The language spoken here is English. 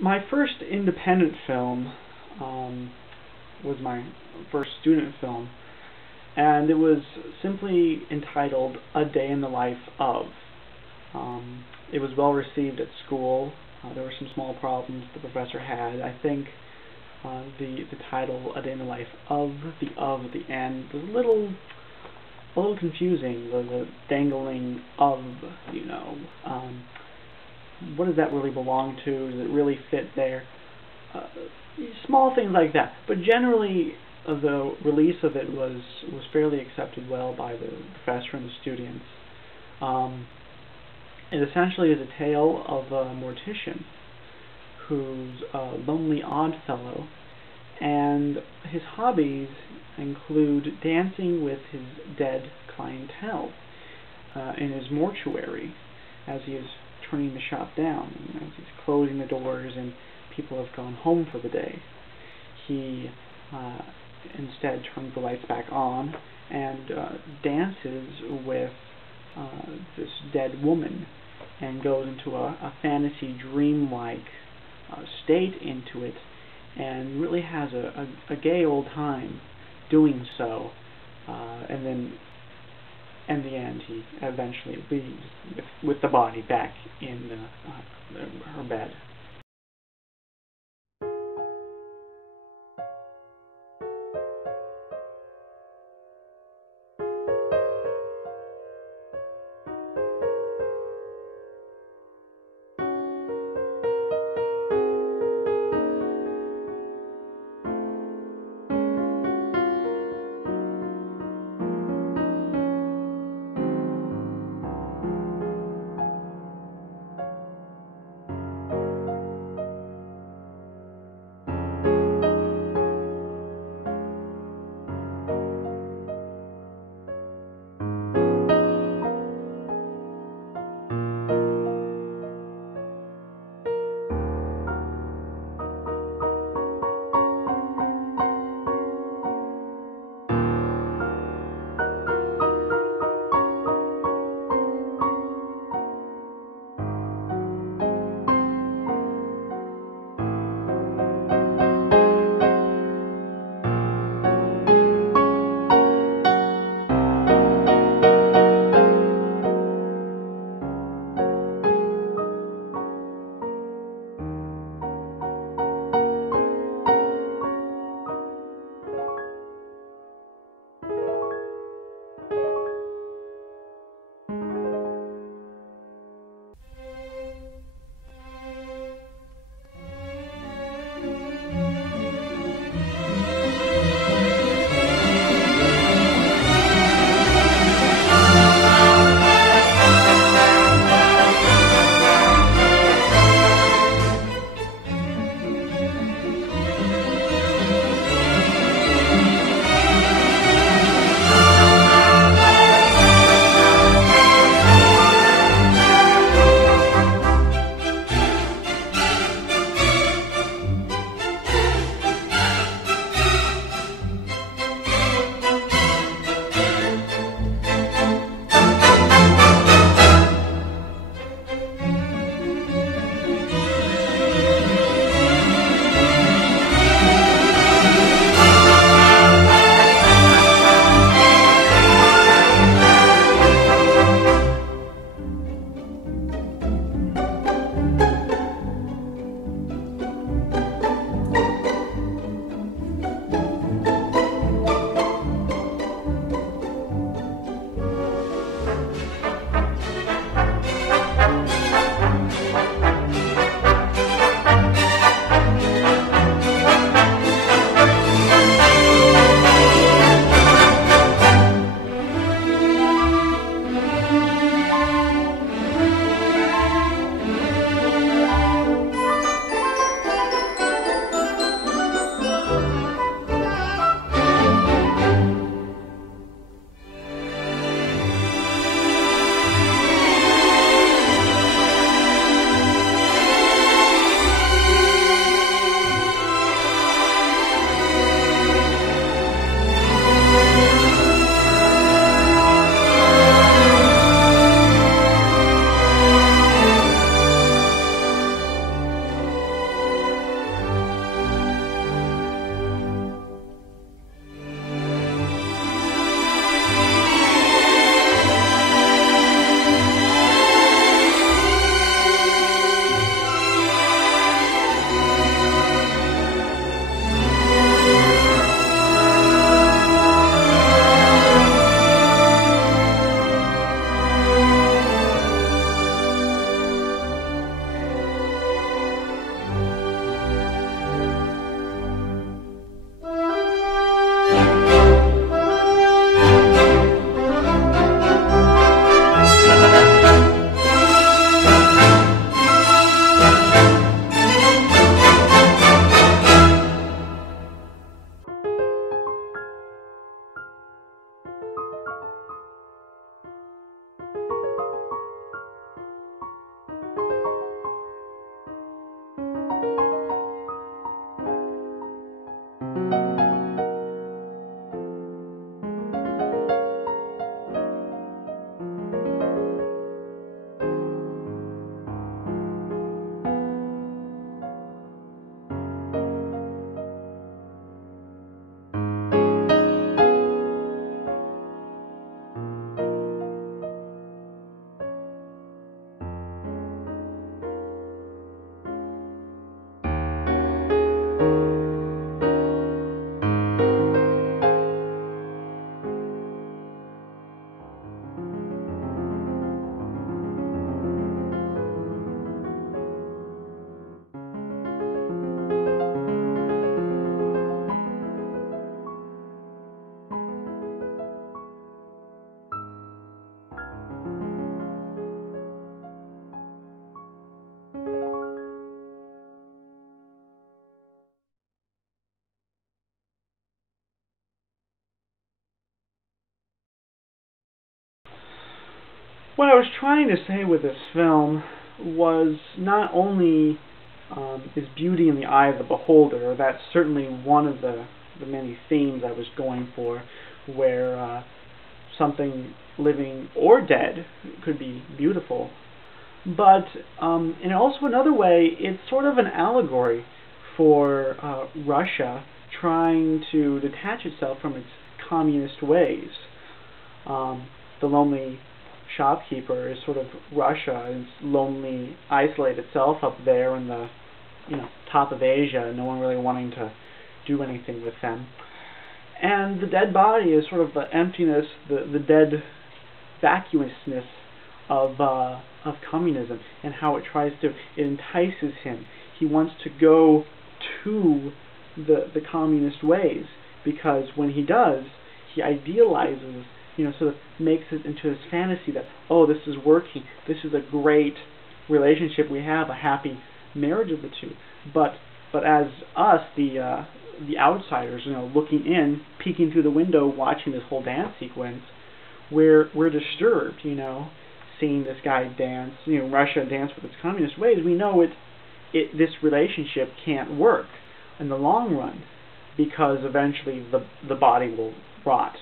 My first independent film was my first student film, and it was simply entitled A Day in the Life of. It was well received at school. There were some small problems the professor had. I think the title A Day in the Life of, at the end was a little confusing. The dangling of, you know. What does that really belong to? Does it really fit there? Small things like that. But generally, the release of it was fairly accepted well by the professor and the students. It essentially is a tale of a mortician who's a lonely odd fellow, and his hobbies include dancing with his dead clientele in his mortuary as he is turning the shop down, as he's closing the doors and people have gone home for the day. He instead turns the lights back on and dances with this dead woman and goes into a fantasy dream-like state into it, and really has a gay old time doing so, and then in the end he eventually leaves with the body back in her bed. What I was trying to say with this film was not only is beauty in the eye of the beholder, that's certainly one of the many themes I was going for, where something living or dead could be beautiful. But in also another way, it's sort of an allegory for Russia trying to detach itself from its communist ways. The lonely shopkeeper is sort of Russia. It's lonely, isolated itself up there in the top of Asia, no one really wanting to do anything with them. And the dead body is sort of the emptiness, the dead vacuousness of communism, and how it tries to, it entices him. He wants to go to the communist ways, because when he does, he idealizes, sort of makes it into his fantasy that, oh, this is working, this is a great relationship we have, a happy marriage of the two. But as us, the outsiders, looking in, peeking through the window, watching this whole dance sequence, we're disturbed, seeing this guy dance, Russia dance with its communist ways. We know this relationship can't work in the long run, because eventually the body will rot.